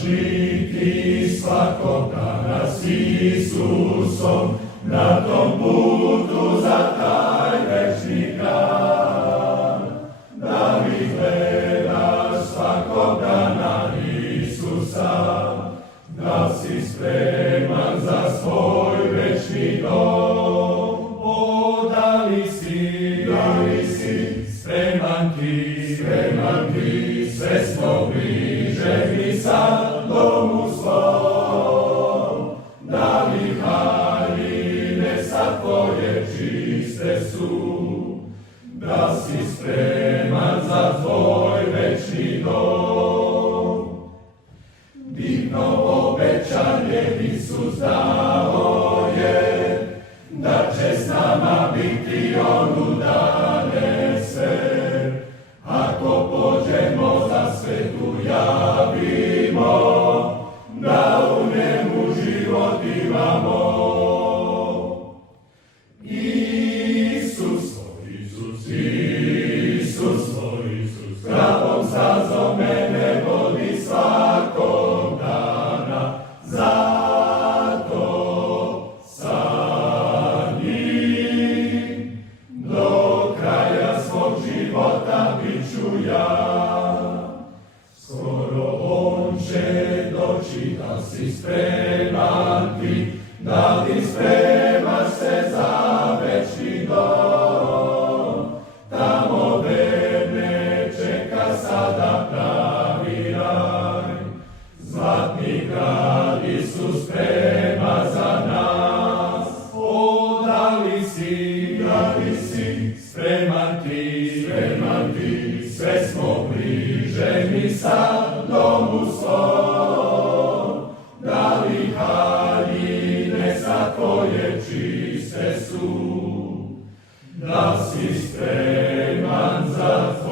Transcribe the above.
ti svakog dana s Isusom, na tom putu za taj večni grad. Da li gledaš svakog dana Isusa, da si spreman za svoj večni dom? O, da li si spreman ti, sve smo bliže mi sad domu svom. Da li haljine sad tvoje čiste su, da si spreman za tvoj večni dom? Divno obećanje Isus dao je, da će s nama biti On u dane sve. Ako pođemo za svetu javimo, da u njemu život imamo. Isus, pravom stazom mene vodi svakog dana, zato sa njim do kraja svog života bit ću ja. Skoro On će doći, da si spreman ti, da li spremaš se za večni dom? Tamo verne čeka sada pravi raj, zlatni grad Isus sprema za nas. O, da li si spreman ti, sve smo bliže mi sad domu svom. Da li haljine sad tvoje čiste su, da si spreman za tvoj